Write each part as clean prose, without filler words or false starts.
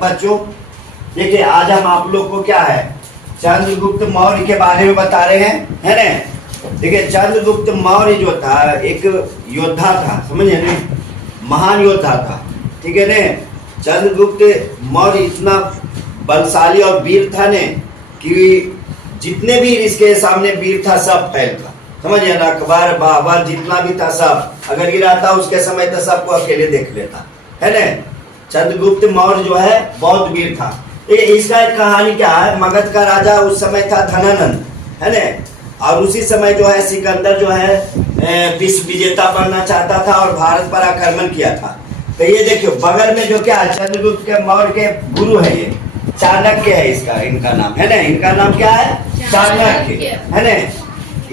बच्चों, देखिए आज हम आप लोग को क्या है चंद्रगुप्त मौर्य के बारे में बता रहे हैं, है ना। देखिए चंद्रगुप्त मौर्य जो था एक योद्धा था, समझे ना, महान योद्धा था, ठीक है ना। चंद्रगुप्त मौर्य इतना बलशाली और वीर था ने कि जितने भी इसके सामने वीर था सब फैल था, समझिए ना। अकबर बाबर जितना भी था सब अगर गिराता उसके समय तो सबको अकेले देख लेता, है ना। चंद्रगुप्त मौर्य जो है बहुत वीर था। इसका एक कहानी क्या है, मगध का राजा उस समय था धनानंद, है ना। और उसी समय जो है सिकंदर जो है विश्व विजेता बनना चाहता था और भारत पर आक्रमण किया था। तो ये देखियो बगल में जो क्या चंद्रगुप्त के मौर्य के गुरु है, ये चाणक्य है इसका, इनका नाम, है ना। इनका नाम क्या है, चाणक्य, है ना।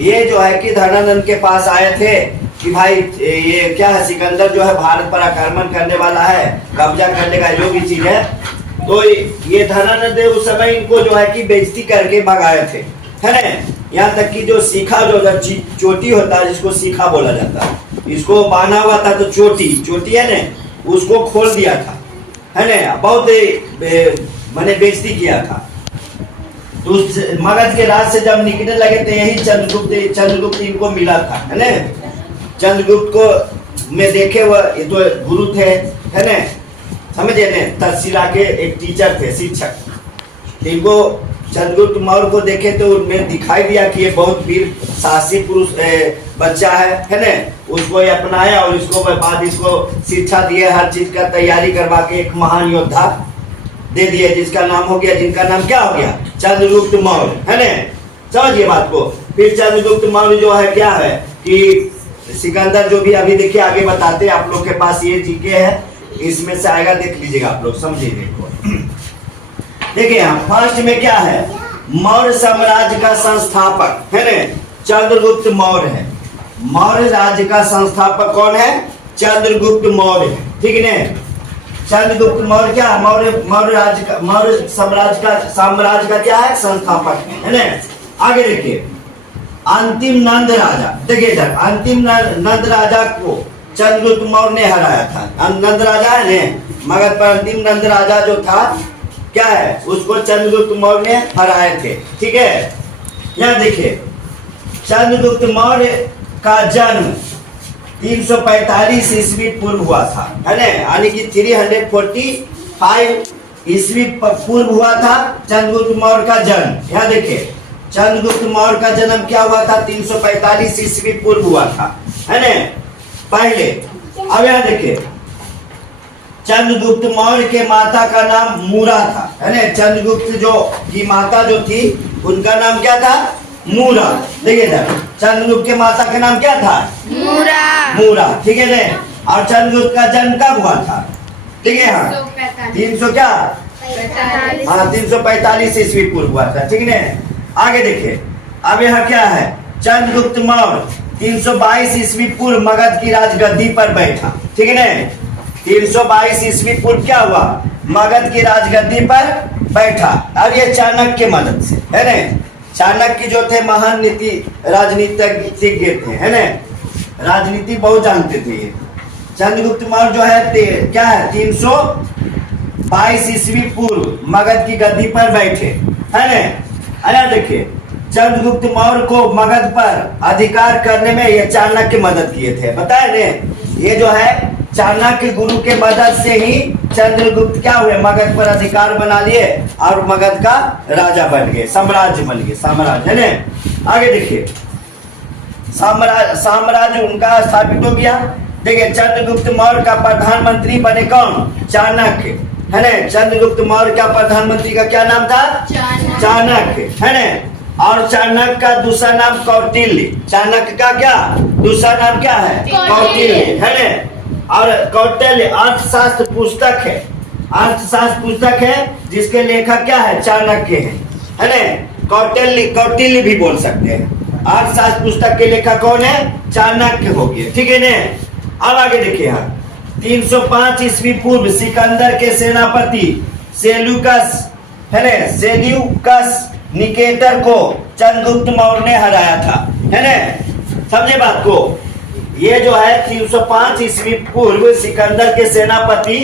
ये जो है कि धनानंद के पास आए थे कि भाई ये क्या है, सिकंदर जो है भारत पर आक्रमण करने वाला है, कब्जा करने का जो भी चीज है। तो ये धनानंद उस समय इनको जो है कि बेइज्जती करके भगाए थे, है ना। यहाँ तक कि जो सीखा जो चोटी होता है, जिसको सीखा बोला जाता है, इसको बांधा हुआ था तो चोटी है ना, उसको खोल दिया था, है ना। बहुत मैंने बेइज्जती किया था। तो मगध के राज से जब निकलने लगे तो यही चंद्रगुप्त इनको मिला था, है ना। चंद्रगुप्त को में देखे वह ये तो गुरु थे, है ना, समझे ने, तक्षशिला के एक टीचर थे, शिक्षक। इनको चंद्रगुप्त मौर्य को देखे तो उनमें दिखाई दिया कि ये बहुत वीर साहसी पुरुष बच्चा है ना। उसको ये अपनाया और इसको बाद इसको शिक्षा दिए, हर चीज का तैयारी करवा के एक महान योद्धा दे दिए, जिसका नाम हो गया, जिनका नाम क्या हो गया, चंद्रगुप्त मौर्य, है ना। समझिए बात को। फिर चंद्रगुप्त मौर्य जो है क्या है कि सिकंदर जो भी अभी देखिए आगे बताते, आप लोग के पास ये जीके है, इसमें से आएगा, देख लीजिएगा आप लोग, समझिए। देखिए यहाँ फर्स्ट में क्या है, मौर्य साम्राज्य का संस्थापक, है ना, चंद्रगुप्त मौर्य है। मौर्य राज्य का संस्थापक कौन है, चंद्रगुप्त मौर्य है, ठीक है ना। चंद्रगुप्त मौर्य क्या, मौर्य साम्राज्य का क्या है, संस्थापक है ना। आगे देखिए अंतिम नंद राजा, देखिए इधर अंतिम नंद राजा को चंद्रगुप्त मौर्य ने हराया था। नंद राजा है ने मगध पर अंतिम नंद राजा जो था क्या है, उसको चंद्रगुप्त मौर्य ने हराए थे, ठीक है। यहाँ देखिए चंद्रगुप्त मौर्य का जन्म 345 ईस्वी पूर्व हुआ था, है ना, यानी कि 345 ईस्वी पूर्व हुआ था चंद्रगुप्त मौर्य का जन्म। यहाँ देखिए चंद्रगुप्त मौर्य का जन्म क्या हुआ था, 345 ईस्वी पूर्व हुआ था, है ना, पहले। अब यहाँ देखिए चंद्रगुप्त मौर्य के माता का नाम मूरा था, है ना। चंद्रगुप्त जो की माता जो थी उनका नाम क्या था, मूरा। देखिए इधर चंद्रगुप्त के माता का नाम क्या था, मूरा, ठीक है ना। और चंद्रगुप्त का जन्म कब हुआ था, ठीक है, हाँ 345 ईस्वी पूर्व हुआ था, ठीक है ना। आगे देखिए अब यहाँ क्या है, चंद्रगुप्त मौर्य 322 ईस्वी पूर्व मगध की राजगद्दी पर बैठा, ठीक है ना। 322 ईस्वी पूर्व क्या हुआ, मगध की राजगद्दी पर बैठा। अब ये चाणक्य के मदद से, है ना। चाणक्य जो थे महान राजनीतिज्ञ थे, है ना, राजनीति बहुत जानते थे ये। चंद्रगुप्त मौर्य जो है क्या है, 322 ईस्वी पूर्व मगध की गद्दी पर बैठे, है ना। अरे देखिए चंद्रगुप्त मौर्य को मगध पर अधिकार करने में ये चाणक्य मदद किए थे, बताए ने। ये जो है चाणक्य गुरु के मदद से ही चंद्रगुप्त क्या हुए, मगध पर अधिकार बना लिए और मगध का राजा बन गए, साम्राज्य बन गए, साम्राज्य, है ना। आगे देखिए साम्राज्य उनका स्थापित हो गया। देखिए चंद्रगुप्त मौर्य का प्रधानमंत्री बने कौन, चाणक्य, है ना। चंद्रगुप्त मौर्य का प्रधानमंत्री का क्या नाम था, चाणक्य, है ना। और चाणक्य का दूसरा नाम कौटिल्य, चाणक्य का क्या दूसरा नाम क्या है, कौटिल्य, है ना। और कौटिल्य अर्थशास्त्र पुस्तक है, अर्थशास्त्र पुस्तक है जिसके लेखक क्या है, चाणक्य है ना। कौटिल्य भी बोल सकते हैं। अर्थशास्त्र पुस्तक के लेखक कौन है, चाणक्य हो गए, ठीक है ना। अब आगे देखिए यहाँ 305 ईस्वी पूर्व सिकंदर के सेनापति सेल्यूकस, है ना, सेल्यूकस निकेटर को चंद्रगुप्त मौर्य ने हराया था, है ना। समझे बात को। ये जो है 305 ईस्वी पूर्व सिकंदर के सेनापति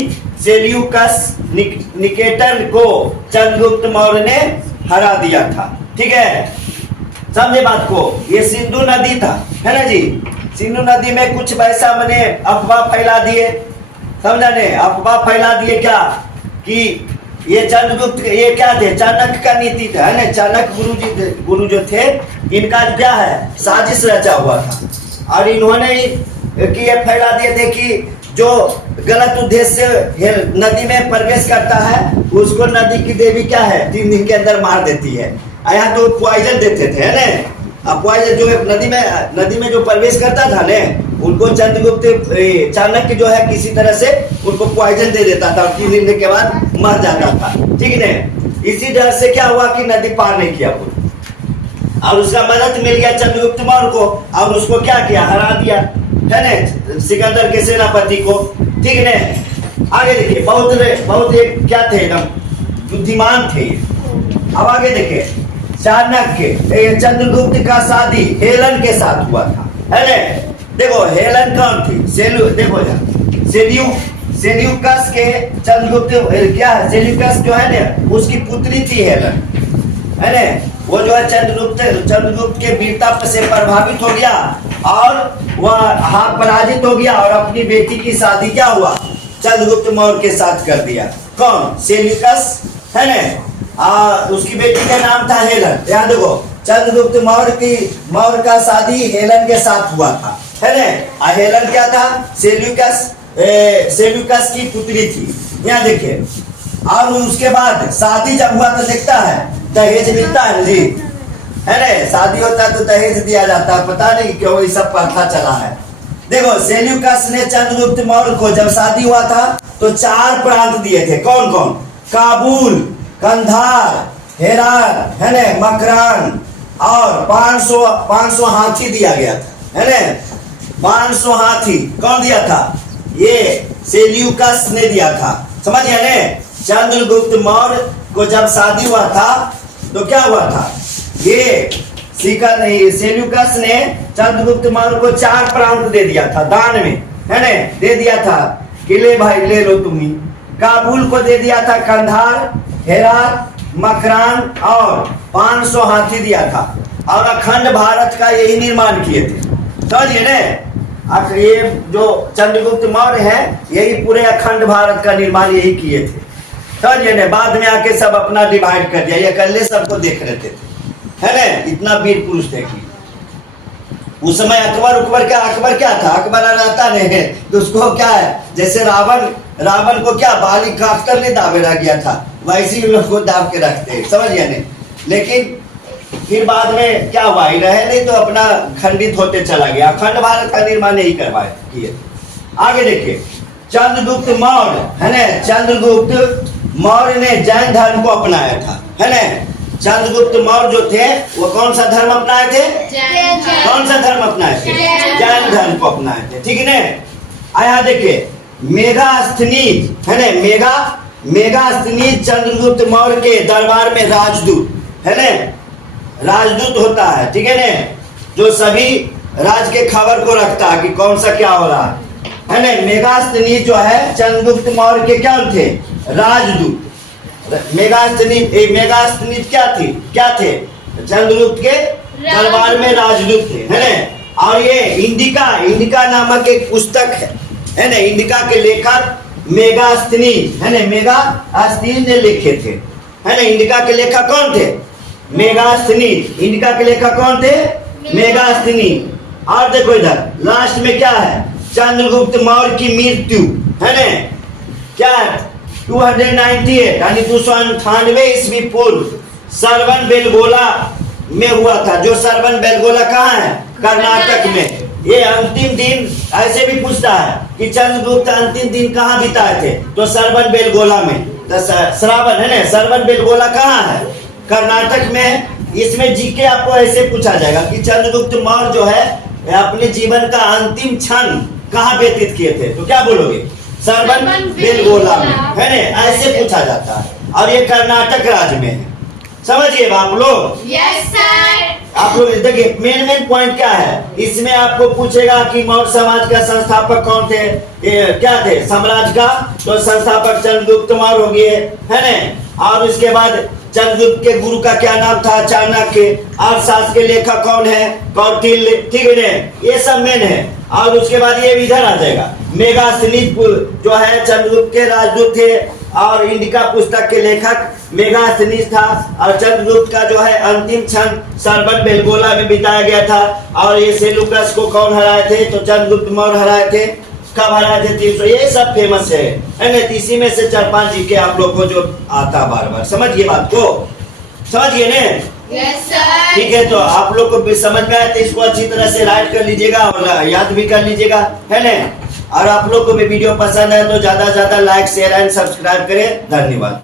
सेल्यूकस निकेटर को चंद्रगुप्त मौर्य ने हरा दिया था। ठीक है, समझे बात को। ये सिंधु नदी था, है ना जी। सिंधु नदी में कुछ वैसा मैंने अफवाह फैला दिए, समझा ने, अफवाह फैला दिए क्या कि ये चंद्रगुप्त, ये क्या थे, चाणक्य का नीति था, है ना। चाणक्य गुरु जो थे, इनका क्या है, साजिश रचा हुआ था। और इन्होंने कि ये फैला दिए थे कि जो गलत उद्देश्य से नदी में प्रवेश करता है उसको नदी की देवी क्या है, 3 दिन के अंदर मार देती है। यहाँ तो पॉइजन देते थे, है ना। अब पॉइजन जो नदी में जो प्रवेश करता था ने, उनको चंद्रगुप्त चाणक्य जो है किसी तरह से उनको पॉइजन दे देता था और 3 दिन के बाद मर जाता था। ठीक है, इसी डर से क्या हुआ कि नदी पार नहीं किया और उसका मदद मिल गया चंद्रगुप्त मौर्य को, और उसको क्या किया, हरा दिया, है ना, सिकंदर के सेनापति को। ठीक है, आगे देखिए, बहुत एक क्या थे, एकदम बुद्धिमान थे। अब आगे देखिए, चाणक्य चंद्रगुप्त का शादी हेलन के साथ हुआ था, है ना। देखो हेलन कौन थी, देखो सेल्यूकस के चंद्रगुप्त क्या है, सेल्यूकस जो है ना उसकी पुत्री थी हेलन, है ना। वो जो है चंद्रगुप्त के वीरता से प्रभावित हो गया और वह हाथ पराजित हो गया और अपनी बेटी की शादी क्या हुआ, चंद्रगुप्त मौर्य के साथ कर दिया। कौन, सेल्यूकस, है ना। उसकी बेटी का नाम था हेलन। ध्यान देखो, चंद्रगुप्त मौर्य का शादी हेलन के साथ हुआ था, है ना। हेलन क्या था, सेल्यूकस की पुत्री थी। यहाँ देखिए, और उसके बाद शादी जब हुआ तो देखता है दहेज मिलता है जी, है ना। शादी होता है तो दहेज दिया जाता है, पता नहीं क्यों ये सब प्रथा चला है। देखो, सेल्यूकस ने चंद्रगुप्त मौर्य को जब शादी हुआ था तो 4 प्रांत दिए थे। कौन कौन, काबुल, कंधार, हेरात, है ना, मकरान, और 500 हाथी दिया गया था, है ना। 500 हाथी कौन दिया था, ये सेल्यूकस ने दिया था, समझिए ना। चंद्रगुप्त मौर्य को जब शादी हुआ था तो क्या हुआ था, ये सेल्यूकस ने चंद्रगुप्त मौर्य को 4 प्रांत दे दिया था दान में, है ना, दे दिया था कि ले भाई ले लो तुम ही। काबुल को दे दिया था कंधार, हेरात, मकरान और 500 हाथी दिया था, और अखंड भारत का यही निर्माण किए थे, समझिए ना। ये जो चंद्रगुप्त मौर्य है यही पूरे अखंड भारत का निर्माण यही किए थे, समझिए ना। बाद में आके सब अपना डिवाइड कर दिया, ये अकेले सबको देख रहे थे, है ना। इतना वीर पुरुष देखिए। उस समय अकबर क्या था, अकबर रहता नहीं है तो उसको क्या है, जैसे रावण को क्या बाली काटकर नहीं दावे रह गया था, वैसे ही लोग को दाव के रखते हैं, समझिए ना। लेकिन फिर बाद में क्या हुआ, ही रहे नहीं तो अपना खंडित होते चला गया। अखंड भारत का निर्माण नहीं करवाए किए। आगे देखिए, चंद्रगुप्त मौर्य, है ना, चंद्रगुप्त मौर्य ने जैन धर्म को अपनाया था, है ना। चंद्रगुप्त मौर्य जो थे वो कौन सा धर्म अपनाए थे, कौन सा धर्म अपनाए थे, जैन धर्म को अपनाए थे। ठीक है ना। यहाँ देखिए, मेगास्थनीज, है ना, मेगास्थनीज चंद्रगुप्त मौर्य के दरबार में राजदूत, है ना, राजदूत होता है, ठीक है ना, जो सभी राज के खबर को रखता है कि कौन सा क्या हो रहा है ना। मेगास्थनीज जो है चंद्रगुप्त मौर्य के क्या थे, राजदूत। मेगास्थनीज क्या थे, चंद्रगुप्त के दरबार में राजदूत थे, है ना। और ये इंडिका नामक एक पुस्तक है ना, इंडिका के लेखक मेगास्थनीज, है ना, मेगास्थनीज ने लिखे थे, है ना। इंडिका के लेखक कौन थे, मेगास्थनीज। इंडिका के लेखक कौन थे, मेगास्थनीज। और देखो इधर लास्ट में क्या है, चंद्रगुप्त मौर्य की मृत्यु, है ना, क्या है, 298 यानी 298 ईस्वी पूर्व सरवन बेलगोला में हुआ था। जो सरवन बेलगोला कहाँ है, कर्नाटक में। ये अंतिम दिन ऐसे भी पूछता है कि चंद्रगुप्त अंतिम दिन कहाँ बिताए थे, तो सरवन बेलगोला में। श्रावण, है ना, सरवन बेलगोला कहाँ है, कर्नाटक में। इसमें जीके आपको ऐसे पूछा जाएगा कि चंद्रगुप्त मौर्य जो है अपने जीवन का अंतिम क्षण कहाँ व्यतीत किए थे, तो क्या बोलोगे, सरवन बेलगोला में, है ना, ऐसे पूछा जाता है। और ये कर्नाटक राज्य में है, समझिए आप लोग। Yes sir. आप लोग देखिए मेन पॉइंट क्या है इसमें, आपको पूछेगा कि मौर्य समाज का संस्थापक कौन थे, क्या थे साम्राज्य का, तो संस्थापक चंद्रगुप्त मौर्य हो गए, है ना। और उसके बाद चंद्रगुप्त के गुरु का क्या नाम था, चाणक्य। अर्थशास्त्र के लेखक कौन है, कौटिल्य, ठीक है ना, ये सब मेन है। और उसके बाद ये इधर आ जाएगा, मेगास्थनीज जो है चंद्रगुप्त के राजदूत थे, और इंडिका पुस्तक के लेखक मेगास्थनीज था। और चंद्रगुप्त का जो है अंतिम क्षण सरबन बेलगोला में बिताया गया था। और ये सेलुकस को कौन हराए थे, तो चंद्रगुप्त मौर्य हराए थे। कब हराए थे, 300, ये सब फेमस है ना। इसी में से 4-5 जीके आप लोग को जो आता बार बार, समझिए बात को, समझिए ने। Yes sir. ठीक है, तो आप लोग को भी समझ में आया तो इसको अच्छी तरह से राइट कर लीजिएगा और याद भी कर लीजिएगा, है ना। और आप लोग को भी वीडियो पसंद है तो ज्यादा से ज्यादा लाइक शेयर एंड सब्सक्राइब करें। धन्यवाद।